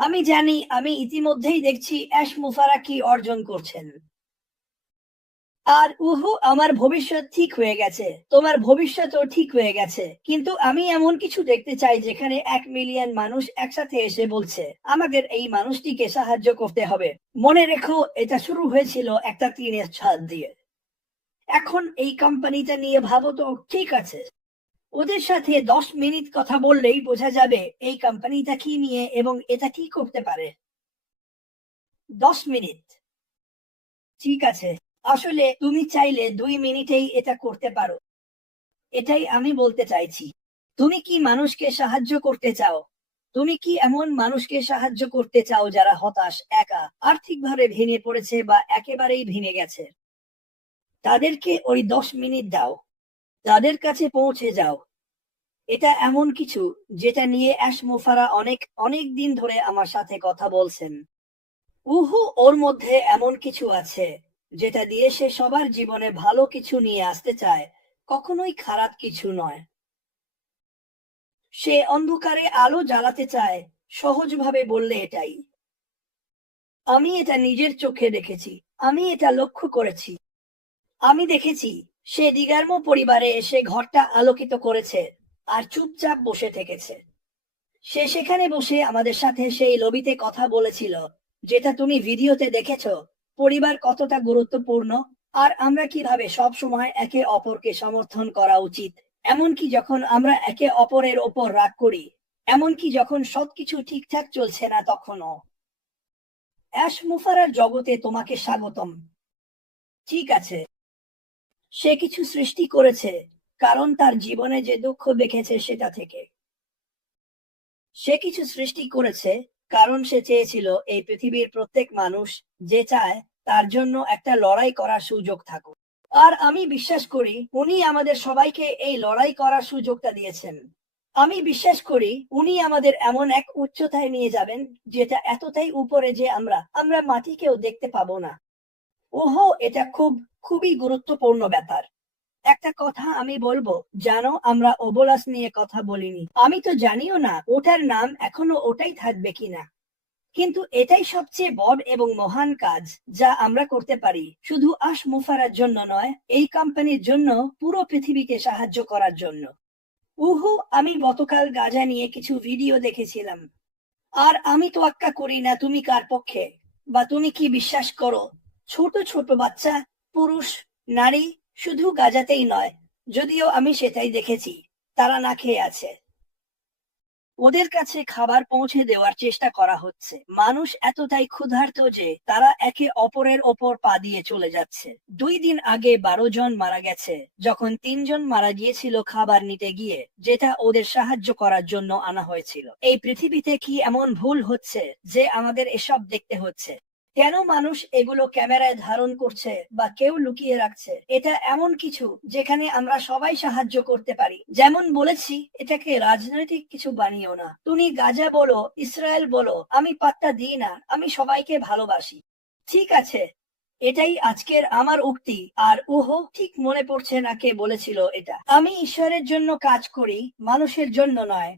আমি জানি, আমি ইতিমধ্যেই দেখছি অ্যাশ মুফারা কি অর্জন করছেন। আর আমার ভবিষ্যৎ ঠিক হয়ে গেছে। তোমার ভবিষ্যৎও ঠিক হয়ে গেছে। কিন্তু আমি এমন কিছু দেখতে চাই যেখানে ১ মিলিয়ন মানুষ একসাথে এসে বলছে, আমাদের এই মানুষটিকে সাহায্য করতে হবে। মনে রেখো, এটা শুরু হয়েছিল একটা টিনের ছাদ দিয়ে। এখন এই কোম্পানিটা নিয়ে ভাবো তো, ঠিক আছে। ওদের সাথে ১০ মিনিট কথা বললেই বোঝা যাবে এই কোম্পানিটা কি নিয়ে এবং এটা কি করতে পারে। ১০ মিনিট। ঠিক আছে। আসলে তুমি চাইলে ২ মিনিটেই এটা করতে পারো। এটাই আমি বলতে চাইছি। তুমি কি মানুষকে সাহায্য করতে চাও? তুমি কি এমন মানুষকে সাহায্য করতে চাও যারা হতাশ, একা, আর্থিকভাবে ভেঙে পড়েছে বা একেবারেই ভেঙে গেছে? তাদেরকে ওই ১০ মিনিট দাও। তাদের কাছে পৌঁছে যাও। এটা এমন কিছু যেটা নিয়ে অ্যাশ মোফারা অনেক দিন ধরে আমার সাথে কথা বলছেন। ওর মধ্যে এমন কিছু আছে যেটা দিয়ে সে সবার জীবনে ভালো কিছু নিয়ে আসতে চায়, কখনোই খারাপ কিছু নয়। সে অন্ধকারে আলো জ্বালাতে চায়, সহজভাবে বললে এটাই। আমি এটা নিজের চোখে দেখেছি। আমি এটা লক্ষ্য করেছি। আমি দেখেছি সে দিগার্ম পরিবারে এসে ঘরটা আলোকিত করেছে আর চুপচাপ বসে থেকেছে। সে সেখানে বসে আমাদের সাথে সেই লবিতে কথা বলেছিল, যেটা তুমি ভিডিওতে দেখেছো। পরিবার কতটা গুরুত্বপূর্ণ আর আমরা কিভাবে সব সময় একে অপরকে সমর্থন করা উচিত, এমনকি যখন আমরা একে অপরের ওপর রাগ করি, এমনকি যখন সবকিছু ঠিকঠাক চলছে না তখনও। অ্যাশ মুফারার জগতে তোমাকে স্বাগতম। ঠিক আছে। সে কিছু সৃষ্টি করেছে কারণ তার জীবনে যে দুঃখ দেখেছে সেটা থেকে। সে কিছু সৃষ্টি করেছে কারণ সে চেয়েছিল এই পৃথিবীর প্রত্যেক মানুষ যে চায় তার জন্য একটা লড়াই করার সুযোগ থাকুক। আর আমি বিশ্বাস করি উনি আমাদের সবাইকে এই লড়াই করার সুযোগটা দিয়েছেন। আমি বিশ্বাস করি উনি আমাদের এমন এক উচ্চতায় নিয়ে যাবেন যেটা এতটাই উপরে যে আমরা মাটিকেও দেখতে পাবো না। ওহো, এটা খুবই গুরুত্বপূর্ণ ব্যাপার। একটা কথা আমি বলবো, জানো, আমরা ওবলাস নিয়ে কথা বলিনি। আমি তো জানিও না ওটার নাম এখনো ওটাই থাকবে কিনা। কিন্তু এটাই সবচেয়ে বড় এবং মহান কাজ যা আমরা করতে পারি, শুধু আশ মুফারার জন্য নয়, এই কোম্পানির জন্য, পুরো পৃথিবীকে সাহায্য করার জন্য। আমি গতকাল গাজা নিয়ে কিছু ভিডিও দেখেছিলাম। আর আমি তোয়াক্কা করি না তুমি কার পক্ষে বা তুমি কি বিশ্বাস করো। ছোট ছোট বাচ্চা, পুরুষ, নারী, শুধু গাজাতেই নয়, যদিও আমি সেটাই দেখেছি, তারা না খেয়ে আছে। ওদের কাছে খাবার পৌঁছে দেওয়ার চেষ্টা করা হচ্ছে। মানুষ এতটাই ক্ষুধার্ত যে তারা একে অপরের ওপর পা দিয়ে চলে যাচ্ছে। ২ দিন আগে ১২ জন মারা গেছে যখন ৩ জন মারা গিয়েছিল খাবার নিতে গিয়ে, যেটা ওদের সাহায্য করার জন্য আনা হয়েছিল। এই পৃথিবীতে কি এমন ভুল হচ্ছে যে আমাদের এসব দেখতে হচ্ছে? কেন মানুষ এগুলো ক্যামেরায় ধারণ করছে বা কেউ লুকিয়ে রাখছে? এটা এমন কিছু যেখানে আমরা সবাই সাহায্য করতে পারি। যেমন বলেছি, এটাকে রাজনৈতিক কিছু বানিও না। তুমি গাজা বলো, ইসরায়েল বলো, আমি পাত্তা দিই না। আমি সবাইকে ভালোবাসি। ঠিক আছে। এটাই আজকের আমার উক্তি। আর ঠিক মনে পড়ছে না কে বলেছিল এটা। আমি ঈশ্বরের জন্য কাজ করি, মানুষের জন্য নয়।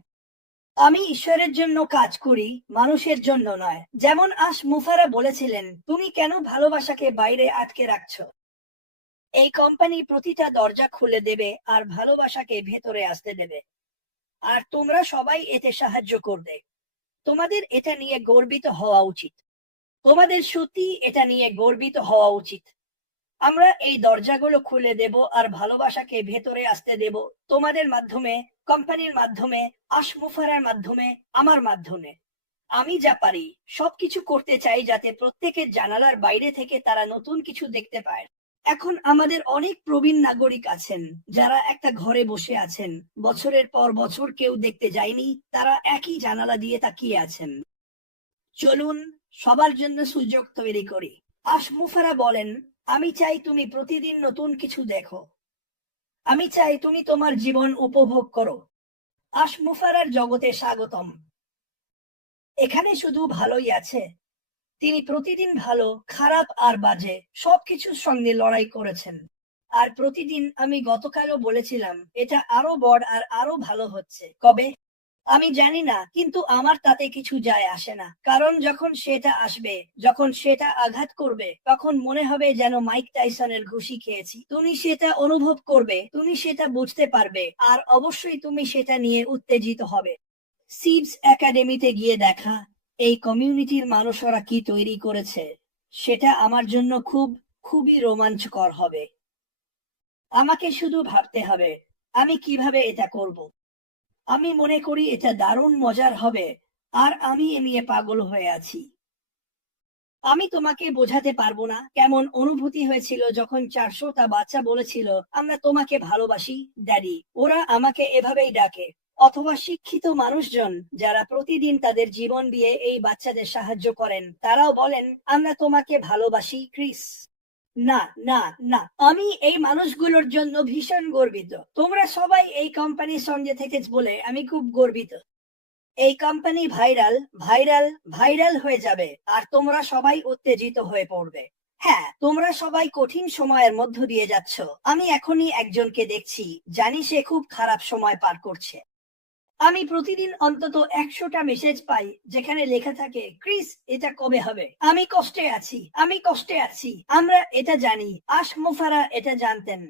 আমি ঈশ্বরের জন্য কাজ করি, মানুষের জন্য নয়। যেমন আশ মুফারা বলেছিলেন, তুমি কেন ভালোবাসাকে বাইরে আটকে রাখছো? এই কোম্পানি প্রতিটা দরজা খুলে দেবে আর ভালোবাসাকে ভেতরে আসতে দেবে। আর তোমরা সবাই এতে সাহায্য করবে। তোমাদের এটা নিয়ে গর্বিত হওয়া উচিত। তোমাদের সত্যি এটা নিয়ে গর্বিত হওয়া উচিত। আমরা এই দরজাগুলো খুলে দেব আর ভালোবাসাকে ভেতরে আসতে দেব, তোমাদের মাধ্যমে, কোম্পানির মাধ্যমে, আশমুফারার মাধ্যমে, আমার মাধ্যমে। আমি যা পারি সবকিছু করতে চাই যাতে প্রত্যেকের জানালার বাইরে থেকে তারা নতুন কিছু দেখতে পায়। এখন আমাদের অনেক প্রবীণ নাগরিক আছেন যারা একটা ঘরে বসে আছেন, বছরের পর বছর কেউ দেখতে যায়নি, তারা একই জানালা দিয়ে তাকিয়ে আছেন। চলুন সবার জন্য সুযোগ তৈরি করি। আশমুফারা বলেন, আমি চাই তুমি প্রতিদিন নতুন কিছু দেখো। আমি চাই তুমি তোমার জীবন উপভোগ করো। আশমুফারার জগতে স্বাগতম। এখানে শুধু ভালোই আছে। তিনি প্রতিদিন ভালো, খারাপ আর বাজে সবকিছুর সঙ্গে লড়াই করেছেন। আর প্রতিদিন, আমি গতকালও বলেছিলাম, এটা আরো বড় আর আরো ভালো হচ্ছে। কবে? আমি জানি না, কিন্তু আমার তাতে কিছু যায় আসে না, কারণ যখন সেটা আসবে, যখন সেটা আঘাত করবে, তখন মনে হবে যেন মাইক টাইসনের ঘুষি খেয়েছি। তুমি সেটা অনুভব করবে, তুমি সেটা বুঝতে পারবে, আর অবশ্যই তুমি সেটা নিয়ে উত্তেজিত হবে। সিডস একাডেমিতে গিয়ে দেখা এই কমিউনিটির মানুষরা কি তৈরি করেছে, সেটা আমার জন্য খুবই রোমাঞ্চকর হবে। আমাকে শুধু ভাবতে হবে আমি কিভাবে এটা করব। আমি মনে করি এটা দারুণ মজার হবে, আর আমি এ নিয়ে পাগল হয়ে আছি। আমি তোমাকে বোঝাতে পারবো না কেমন অনুভূতি হয়েছিল যখন 400টা বাচ্চা বলেছিল, আমরা তোমাকে ভালোবাসি ড্যাডি। ওরা আমাকে এভাবেই ডাকে। অথবা শিক্ষিত মানুষজন যারা প্রতিদিন তাদের জীবন দিয়ে এই বাচ্চাদের সাহায্য করেন, তারাও বলেন, আমরা তোমাকে ভালোবাসি ক্রিস। না, না, না, আমি এই মানুষগুলোর জন্য ভীষণ গর্বিত। তোমরা সবাই এই কোম্পানির সঙ্গে থেকে বলে আমি খুব গর্বিত। এই কোম্পানি ভাইরাল ভাইরাল ভাইরাল হয়ে যাবে, আর তোমরা সবাই উত্তেজিত হয়ে পড়বে। হ্যাঁ, তোমরা সবাই কঠিন সময়ের মধ্য দিয়ে যাচ্ছ। আমি এখনই একজনকে দেখছি, জানি সে খুব খারাপ সময় পার করছে। আমি প্রতিদিন অন্তত 100টা মেসেজ পাই যেখানে লেখা থাকে, ক্রিস, এটা কবে হবে? আমি কষ্টে আছি, আমি কষ্টে আছি। আমরা এটা জানি, আশমুফারা এটা জানতেন।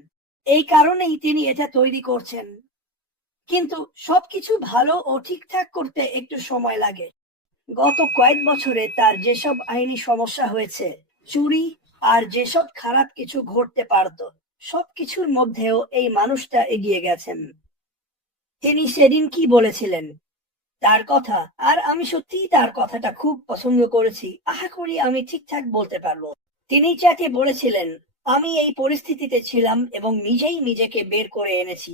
এই কারণেই তিনি এটা তৈরি করছেন। কিন্তু সবকিছু ভালো ও ঠিকঠাক করতে একটু সময় লাগে। গত কয়েক বছরে তার যেসব আইনি সমস্যা হয়েছে, চুরি, আর যেসব খারাপ কিছু ঘটতে পারত, সবকিছুর মধ্যেও এই মানুষটা এগিয়ে গেছেন। তিনি সেদিন কি বলেছিলেন তার কথা, আর আমি সত্যিই তার কথাটা খুব পছন্দ করেছি। আশা করি আমি ঠিকঠাক বলতে পারবো। তিনি যাকে বলেছিলেন, আমি এই পরিস্থিতিতে ছিলাম এবং নিজেই নিজেকে বের করে এনেছি।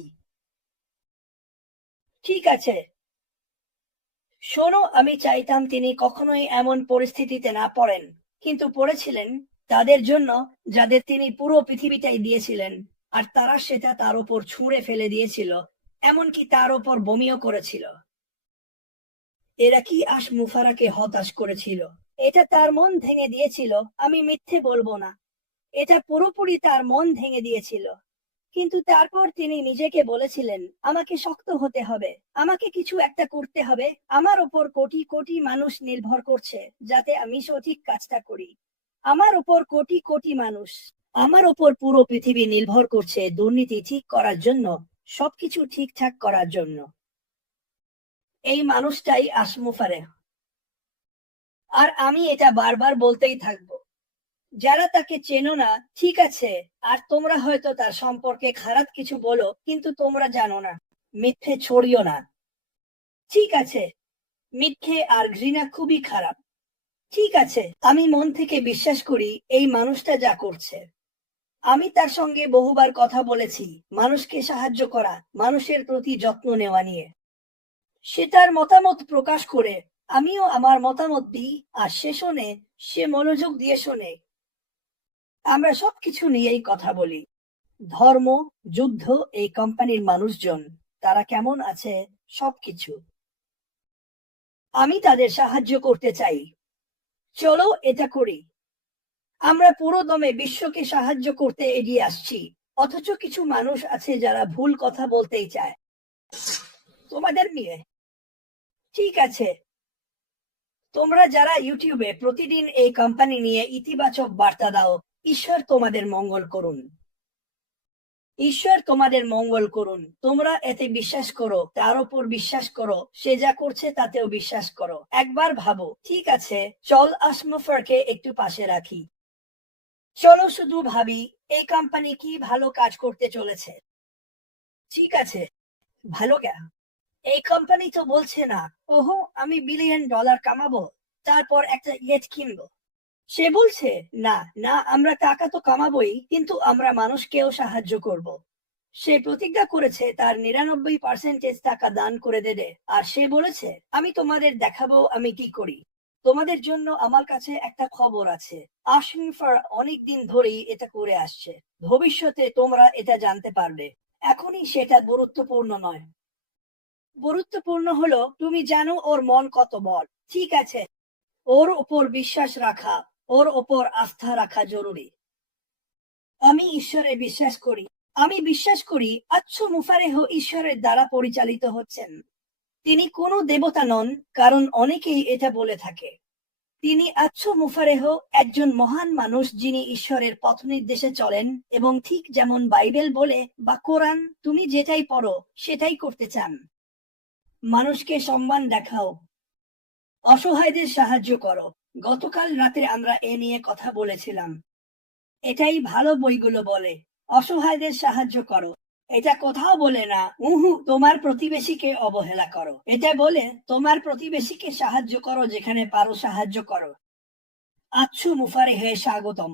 ঠিক আছে, শোনো, আমি চাইতাম তিনি কখনোই এমন পরিস্থিতিতে না পড়েন, কিন্তু পড়েছিলেন। তাদের জন্য, যাদের তিনি পুরো পৃথিবীটাই দিয়েছিলেন, আর তারা সেটা তার উপর ছুঁড়ে ফেলে দিয়েছিল, এমনকি তার উপর বমিও করেছিল। এরা কি আশমুফারাকে হতাশ করেছিল। এটা তার মন ভেঙে দিয়েছিল, আমি মিথ্যে বলবো না। এটা পুরোপুরি তার মন ভেঙে দিয়েছিল। কিন্তু তারপর তিনি নিজেকে বলেছিলেন, আমাকে শক্ত হতে হবে, আমাকে কিছু একটা করতে হবে। আমার ওপর কোটি কোটি মানুষ নির্ভর করছে যাতে আমি সঠিক কাজটা করি। আমার ওপর কোটি কোটি মানুষ, আমার ওপর পুরো পৃথিবী নির্ভর করছে দুর্নীতি ঠিক করার জন্য, সবকিছু ঠিকঠাক করার জন্য। এই মানুষটাই আশমুফারে। আর আমি এটা বারবার বলতেই থাকবো। যারা তাকে চেনো না, ঠিক আছে, আর তোমরা হয়তো তার সম্পর্কে খারাপ কিছু বলো, কিন্তু তোমরা জানো না। মিথ্যে ছড়িও না। ঠিক আছে, মিথ্যে আর ঘৃণা খুবই খারাপ। ঠিক আছে, আমি মন থেকে বিশ্বাস করি এই মানুষটা যা করছে। আমি তার সঙ্গে বহুবার কথা বলেছি, মানুষকে সাহায্য করা, মানুষের প্রতি যত্ন নেওয়া নিয়ে। সে তার মতামত প্রকাশ করে, আমিও আমার মতামত দিই, আর সে শোনে, সে মনোযোগ দিয়ে শোনে। আমরা সবকিছু নিয়েই কথা বলি। ধর্ম, যুদ্ধ, এই কোম্পানির মানুষজন, তারা কেমন আছে, সবকিছু। আমি তাদের সাহায্য করতে চাই। চলো এটা করি। আমরা পুরো দমে বিশ্বকে সাহায্য করতে এগিয়ে আসছি, অথচ কিছু মানুষ আছে যারা ভুল কথা বলতেই চায় তোমাদের নিয়ে। ঠিক আছে, তোমরা যারা ইউটিউবে প্রতিদিন এই কোম্পানি নিয়ে ইতিবাচক বার্তা দাও, ঈশ্বর তোমাদের মঙ্গল করুন। ঈশ্বর তোমাদের মঙ্গল করুন। তোমরা এতে বিশ্বাস করো, তার উপর বিশ্বাস করো, সে যা করছে তাতেও বিশ্বাস করো। একবার ভাবো, ঠিক আছে, চল আশমুফারকে একটু পাশে রাখি। চলো শুধু ভাবি, এই কোম্পানি কি ভালো কাজ করতে চলেছে। ঠিক আছে, ভালো এই কোম্পানি তো বলছে না, ওহো, আমি $1 বিলিয়ন কামাবো, তারপর একটা ইয়েট কিনবো। সে বলছে, না না, আমরা টাকা তো কামাবোই, কিন্তু আমরা মানুষকেও সাহায্য করব। সে প্রতিজ্ঞা করেছে তার 99% টাকা দান করে দেবে। আর সে বলেছে, আমি তোমাদের দেখাবো আমি কি করি। তোমাদের জন্য আমার কাছে একটা খবর আছে। আশমিফার অনেকদিন ধরেই এটা করে আসছে। ভবিষ্যতে তোমরা এটা জানতে পারবে। এখনই সেটা গুরুত্বপূর্ণ নয়। গুরুত্বপূর্ণ হলো তুমি জানো ওর মন কত বড়। ঠিক আছে, ওর ওপর বিশ্বাস রাখা, ওর ওপর আস্থা রাখা জরুরি। আমি ঈশ্বরে বিশ্বাস করি। আমি বিশ্বাস করি আচ্ছু মুফারেহ ঈশ্বরের দ্বারা পরিচালিত হচ্ছেন। তিনি কোনো দেবতা নন, কারণ অনেকেই এটা বলে থাকে। তিনি আচ্ছু মুফারেহ, একজন মহান মানুষ যিনি ঈশ্বরের পথ নির্দেশে চলেন এবং ঠিক যেমন বাইবেল বলে বা কোরআন তুমি যেটাই পড়ো সেটাই করতে চান। মানুষকে সম্মান দেখাও, অসহায়দের সাহায্য করো। গতকাল রাতে আমরা এ নিয়ে কথা বলেছিলাম। এটাই ভালো বইগুলো বলে, অসহায়দের সাহায্য করো। এটা কোথাও বলে না তোমার প্রতিবেশীকে অবহেলা করো। এটা বলে তোমার প্রতিবেশীকে সাহায্য করো, যেখানে পারো সাহায্য করো। আচ্ছু মুফারেহে স্বাগতম।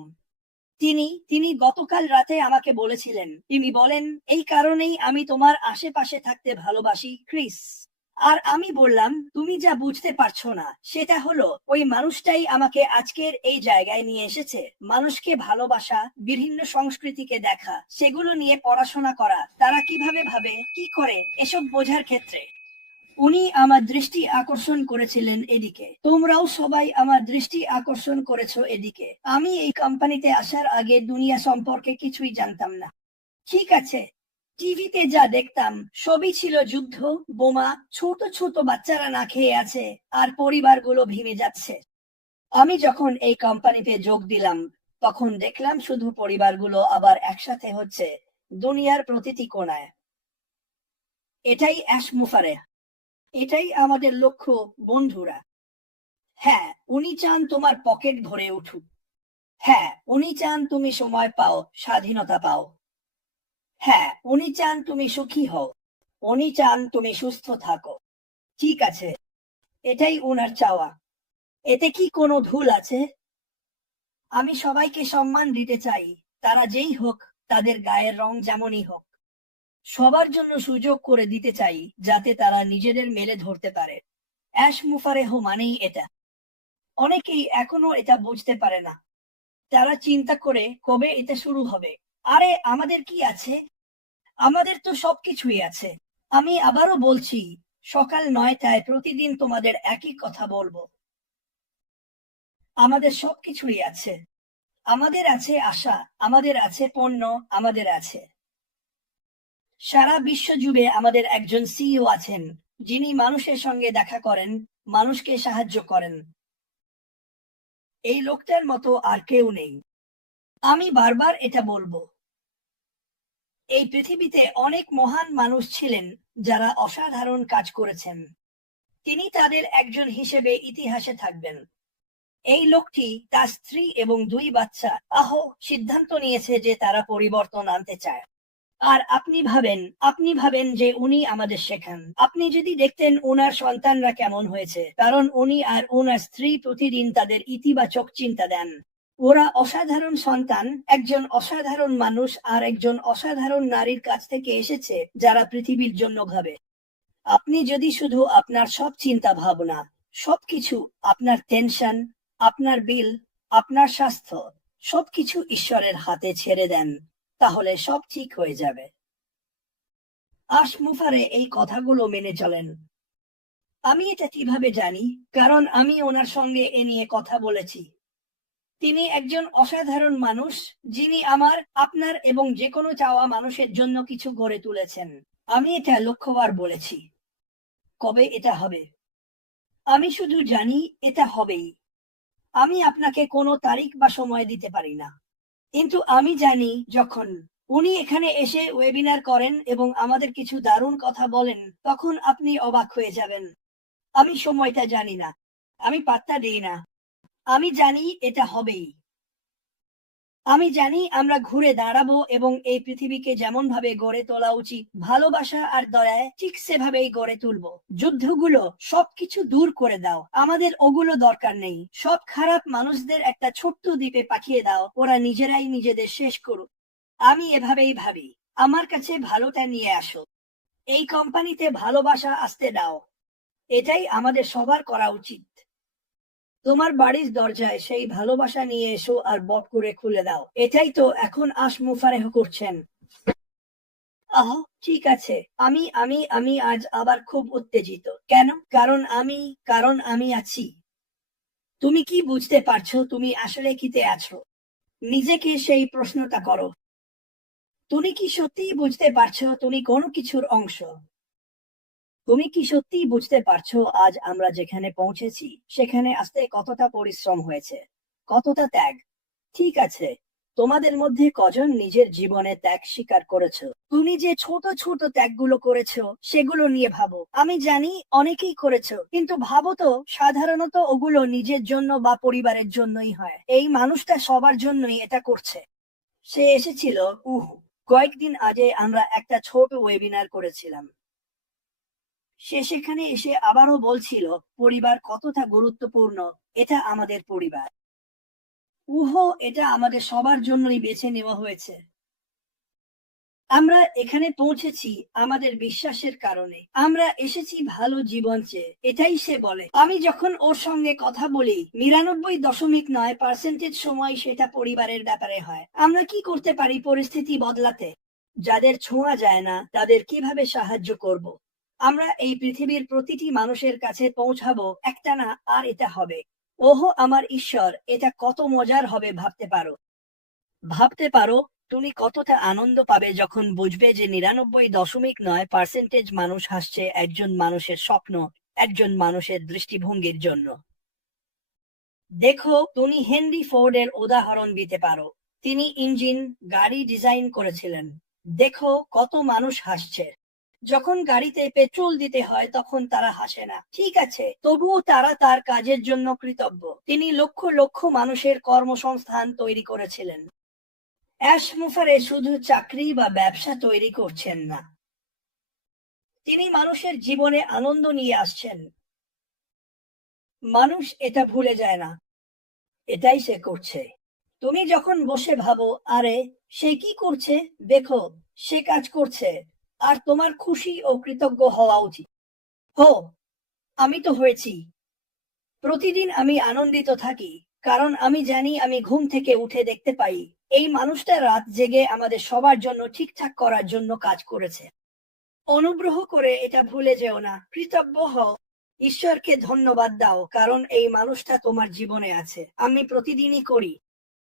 তিনি গতকাল রাতে আমাকে বলেছিলেন, তিনি বলেন, এই কারণেই আমি তোমার আশেপাশে থাকতে ভালোবাসি ক্রিস। আর আমি বললাম, তুমি যা বুঝতে পারছো না সেটা হলো ওই মানুষটাই আমাকে আজকের এই জায়গায় নিয়ে এসেছে। মানুষকে ভালোবাসা, বিভিন্ন সংস্কৃতিকে দেখা, সেগুলো নিয়ে পড়াশোনা করা, তারা কিভাবে ভাবে, কি করে, এসব বোঝার ক্ষেত্রে উনি আমার দৃষ্টি আকর্ষণ করেছিলেন এদিকে। তোমরাও সবাই আমার দৃষ্টি আকর্ষণ করেছো এদিকে। আমি এই কোম্পানিতে আসার আগে দুনিয়া সম্পর্কে কিছুই জানতাম না। ঠিক আছে, টিভিতে যা দেখতাম সবই ছিল যুদ্ধ, বোমা, ছোট ছোট বাচ্চারা না খেয়ে আছে আর পরিবারগুলো ভেঙে যাচ্ছে। আমি যখন এই কোম্পানিতে যোগ দিলাম তখন দেখলাম শুধু পরিবারগুলো আবার একসাথে হচ্ছে দুনিয়ার প্রতিটি কোণায়। এটাই অ্যাশ মুফারেহ, এটাই আমাদের লক্ষ্য, বন্ধুরা। হ্যাঁ, উনি চান তোমার পকেট ভরে উঠুক। হ্যাঁ, উনি চান তুমি সময় পাও, স্বাধীনতা পাও। হ্যাঁ, উনি চান তুমি সুখী হও। উনি চান তুমি সুস্থ থাকো। ঠিক আছে, এটাই উনার চাওয়া। এতে কি কোনো ভুল আছে? আমি সবাইকে সম্মান দিতে চাই, তারা যেই হোক, তাদের গায়ের রং যেমনই হোক। সবার জন্য সুযোগ করে দিতে চাই, যাতে তারা নিজেদের মেলে ধরতে পারে। অ্যাশ মুফারেহ মানেই এটা। অনেকেই এখনো এটা বুঝতে পারে না। তারা চিন্তা করে কবে এটা শুরু হবে। আরে আমাদের কি আছে? আমাদের তো সবকিছুই আছে। আমি আবারও বলছি, সকাল 9টায় প্রতিদিন তোমাদের একই কথা বলবো। আমাদের সবকিছুই আছে। আমাদের আছে আশা, আমাদের আছে পণ্য, আমাদের আছে। সারা বিশ্ব জুড়ে আমাদের একজন সিইও আছেন, যিনি মানুষের সঙ্গে দেখা করেন, মানুষকে সাহায্য করেন। এই লোকটার মতো আর কেউ নেই। আমি বারবার এটা বলবো। এই পৃথিবীতে অনেক মহান মানুষ ছিলেন যারা অসাধারণ কাজ করেছেন। তিনি তাদের একজন হিসেবে ইতিহাসে থাকবেন। এই লোকটি তার স্ত্রী এবং 2 বাচ্চা সিদ্ধান্ত নিয়েছে যে তারা পরিবর্তন আনতে চায়। আর আপনি ভাবেন যে উনি আমাদের শেখান। আপনি যদি দেখতেন ওনার সন্তানরা কেমন হয়েছে, কারণ উনি আর ওনার স্ত্রী প্রতিদিন তাদের ইতিবাচক চিন্তা দেন। ওরা অসাধারণ সন্তান, একজন অসাধারণ মানুষ আর একজন অসাধারণ নারীর কাছ থেকে এসেছে যারা পৃথিবীর জন্য ভাবে। আপনি যদি শুধু আপনার সব চিন্তা ভাবনা, সবকিছু, আপনার টেনশন, আপনার বিল, আপনার স্বাস্থ্য, সবকিছু ঈশ্বরের হাতে ছেড়ে দেন, তাহলে সব ঠিক হয়ে যাবে। আশ মুফারে এই কথাগুলো মেনে চলেন। আমি এটা কিভাবে জানি? কারণ আমি ওনার সঙ্গে এ নিয়ে কথা বলেছি। তিনি একজন অসাধারণ মানুষ, যিনি আমার, আপনার এবং যে কোনো চাওয়া মানুষের জন্য কিছু গড়ে তুলেছেন। আমি এটা লক্ষ্যবার বলেছি। কবে এটা হবে? আমি শুধু জানি এটা হবেই। আমি আপনাকে কোনো তারিখ বা সময় দিতে পারি না, কিন্তু আমি জানি যখন উনি এখানে এসে ওয়েবিনার করেন এবং আমাদের কিছু দারুণ কথা বলেন, তখন আপনি অবাক হয়ে যাবেন। আমি সময়টা জানি না, আমি পাত্তা দিই না। আমি জানি এটা হবেই। আমি জানি আমরা ঘুরে দাঁড়াবো এবং এই পৃথিবীকে যেমন ভাবে গড়ে তোলা উচিত ভালোবাসা আর দয়ায়, ঠিক সেভাবেই গড়ে তুলবো। যুদ্ধগুলো সবকিছু দূর করে দাও, আমাদের ওগুলো দরকার নেই। সব খারাপ মানুষদের একটা ছোট্ট দ্বীপে পাঠিয়ে দাও, ওরা নিজেরাই নিজেদের শেষ করুক। আমি এভাবেই ভাবি। আমার কাছে ভালোটা নিয়ে আসো। এই কোম্পানিতে ভালোবাসা আসতে দাও। এটাই আমাদের সবার করা উচিত। তোমার বাড়ির দরজায় সেই ভালোবাসা নিয়ে এসো আর বট করে খুলে দাও। এটাই তো এখন আশ মুফারেহ করছেন। ঠিক আছে। আমি আমি আমি আজ আবার খুব উত্তেজিত। কেন? কারণ আমি আছি। তুমি কি বুঝতে পারছো তুমি আসলে কিতে আছো? নিজেকে সেই প্রশ্নটা করো। তুমি কি সত্যিই বুঝতে পারছো তুমি কোনো কিছুর অংশ? তুমি কি সত্যিই বুঝতে পারছো আজ আমরা যেখানে পৌঁছেছি সেখানে আসতে কতটা পরিশ্রম হয়েছে, কতটা ত্যাগ? ঠিক আছে, তোমাদের মধ্যে কজন নিজের জীবনে ত্যাগ স্বীকার করেছো? তুমি যে ছোট ছোট ত্যাগগুলো করেছো সেগুলো নিয়ে ভাবো। আমি জানি অনেকেই করেছো, কিন্তু ভাবো তো, সাধারণত ওগুলো নিজের জন্য বা পরিবারের জন্যই হয়। এই মানুষটা সবার জন্যই এটা করছে। সে এসেছিল। কয়েকদিন আগে আমরা একটা ছোট ওয়েবিনার করেছিলাম। সে সেখানে এসে আবারও বলছিল পরিবার কতটা গুরুত্বপূর্ণ। এটা আমাদের পরিবার। এটা আমাদের সবার জন্যই বেছে নেওয়া হয়েছে। আমরা এখানে পৌঁছেছি আমাদের বিশ্বাসের কারণে। আমরা এসেছি ভালো জীবন চেয়ে, এটাই সে বলে। আমি যখন ওর সঙ্গে কথা বলি 99.9% সময় সেটা পরিবারের ব্যাপারে হয়। আমরা কি করতে পারি পরিস্থিতি বদলাতে? যাদের ছোঁয়া যায় না তাদের কিভাবে সাহায্য করব? আমরা এই পৃথিবীর প্রতিটি মানুষের কাছে পৌঁছাবো একটানা, আর এটা হবে। আমার ঈশ্বর, এটা কত মজার হবে ভাবতে পারো তুমি কতটা আনন্দ পাবে যখন বুঝবে যে 99.9% মানুষ হাসছে একজন মানুষের স্বপ্ন, একজন মানুষের দৃষ্টিভঙ্গির জন্য। দেখো, তুমি হেনরি ফোর্ডের উদাহরণ দিতে পারো। তিনি ইঞ্জিন গাড়ি ডিজাইন করেছিলেন। দেখো কত মানুষ হাসছে। যখন গাড়িতে পেট্রোল দিতে হয় তখন তারা হাসে না, ঠিক আছে, তবুও তারা তার কাজের জন্য কৃতজ্ঞ। তিনি লক্ষ লক্ষ মানুষের কর্মসংস্থান তৈরি করেছিলেন। অ্যাশমুফারে শুধু চাকরি বা ব্যবসা তৈরি করছেন না, তিনি মানুষের জীবনে আনন্দ নিয়ে আসছেন। মানুষ এটা ভুলে যায় না, এটাই সে করছে। তুমি যখন বসে ভাবো, আরে সে কি করছে, দেখো সে কাজ করছে, আর তোমার খুশি ও কৃতজ্ঞ হওয়া উচিত। হো, আমি তো হয়েছি। প্রতিদিন আমি আনন্দিত থাকি, কারণ আমি জানি আমি ঘুম থেকে উঠে দেখতে পাই এই মানুষটা রাত জেগে আমাদের সবার জন্য ঠিকঠাক করার জন্য কাজ করেছে। অনুগ্রহ করে এটা ভুলে যেও না, কৃতজ্ঞ হও, ঈশ্বরকে ধন্যবাদ দাও, কারণ এই মানুষটা তোমার জীবনে আছে। আমি প্রতিদিনই করি।